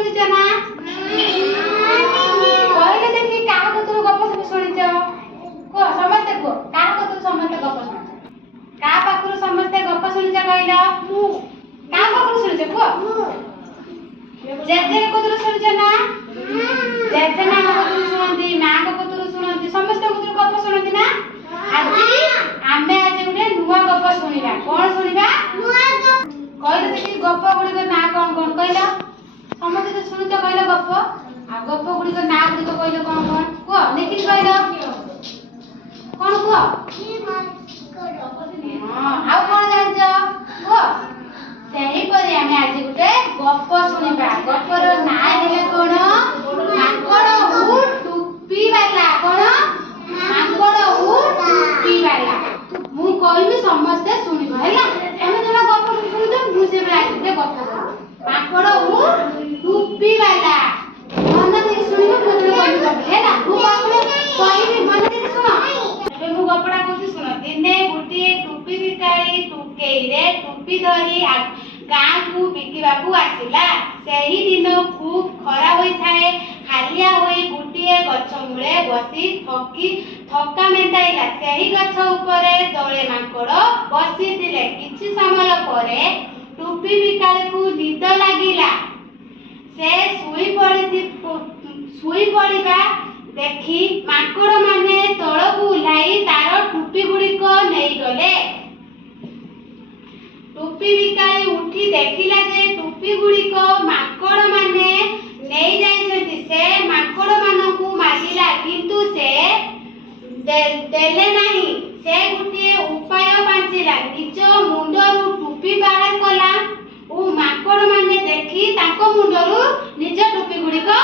शुणिच ना कहले देखी का कतुर गप सब शुणिच को समस्त को का कतुर समस्त गप शुणिच का पाखरु समस्त गप शुणिच कहला का पाखरु शुणिच को जेजे कतुर शुणिच ना जेजे ना कतुर शुणती मां कतुर शुणती समस्त कतुर गप शुणती ना आज आमे आज गुटे नुवा गप शुणिबा कोन शुणिबा नुवा गप कहले देखि गप गुडी को ना कोन कोन कहला समस्त तो शुणिच कहला गप आ गप गुडी को ना गुडी को कहले कोन कोन को लेखि कहला कोन को हां आउ कोन जानछ को सेही परे आमे आज गुटे गप शुणिबा गपर ना हेले कोन माकड़ हु टुप्पी वाला कोन माकड़ हु टुप्पी वाला मु कहबी समस्त सुनिबो हैला हम जना गप सुनिजो मु से आज गुटे कथा माकड़ हु टुप्पी वाला मन दे सुनिबो कोन कहबी हैला मु बापले कहबी मन दे सुनो एबे मु गपडा कहती सुनो दिने गुटी टुप्पी बिकाई टुकेई रे टुप्पी धरी गाँ को बिकिबाकू आसिला सेही दिन खूब खरा होई थाए हालिया होई गुटिए गछ मूले बसी थका मेंटाइला सेही गछ उपरे दळे माकड़ बसिथिले किछि समय परे टुप्पी बिकाई को निद लागिला से सुई पड़िबा देखि माकड़ माने तळकू उलाई तार टुप्पी गुडी को नेई गले टुप्पी बिकाई उठी देखिला जे टुप्पी गुडी को माकड़ माने नेई जाइछथि से माकड़ मानकू मागिला किंतु से देले नाही से गुटी उपाय पांचिला निज मुंडरू टुप्पी बाहर कला ओ माकड़ माने देखि ताको मुंडरू निज टुप्पी गुडी को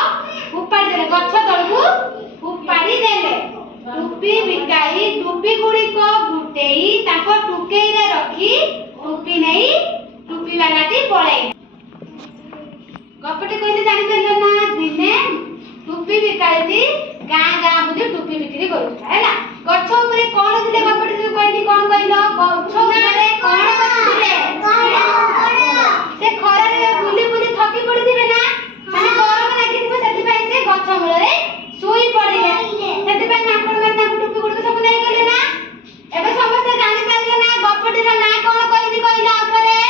उपाड़ी देले गछ तळकू उपाड़ी देले टुप्पी बिकाई टुप्पी गुडी को गुटेई ताको टुकेई रे रखी टुप्पी नहीं टुप्पी वालाटी पळे गपटे कहले जानि परले ना दिने टुप्पी बिकाईती गाँ गाँ बुली टुप्पी बिक्री करूता हैला गछ ऊपर कोन दिले गपटे जो कहली कोन कहलो गछ ऊपर कोन बसिले से खरा रे बुली बुली थकी पड़ी दिबे ना माने गरम लागि दिबे सेति पई से गछ मूले सुई पड़िले सेति पई माकड़ माने टुप्पी गुडी सब नै गले ना एबे समस्त जानि परले ना गपटे रा ना कोन कहली कहला अपरे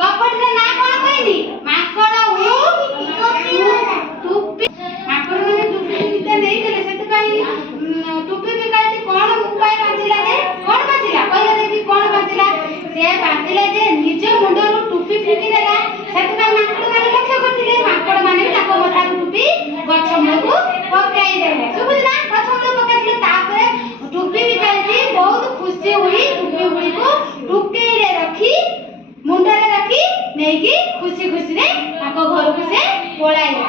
गपटे रा ना कोन कहली माकड़ हु टुप्पी माकड़ माने टुप्पी बिते नै गले सेति पई टुप्पी बिकाई कोन उपाय बांचिला रे कोन बांचिला कहला देखि कोन बांचिला से बांचिला जे निज मुंडरू टुप्पी फिकी देला सेति पई माकड़ माने लक्ष्य करथिले माकड़ माने ताको मोटा टुप्पी गछ मूलकू पकाई देले सुबुझना गछ मूल पकाइले तापरे टुप्पी बिकाई बहुत खुशी हुई टुप्पी गुडी को टुकेई रे रखी मुंडरे रखी नेकी खुशी खुशी रे ताको घर को से पळाइला।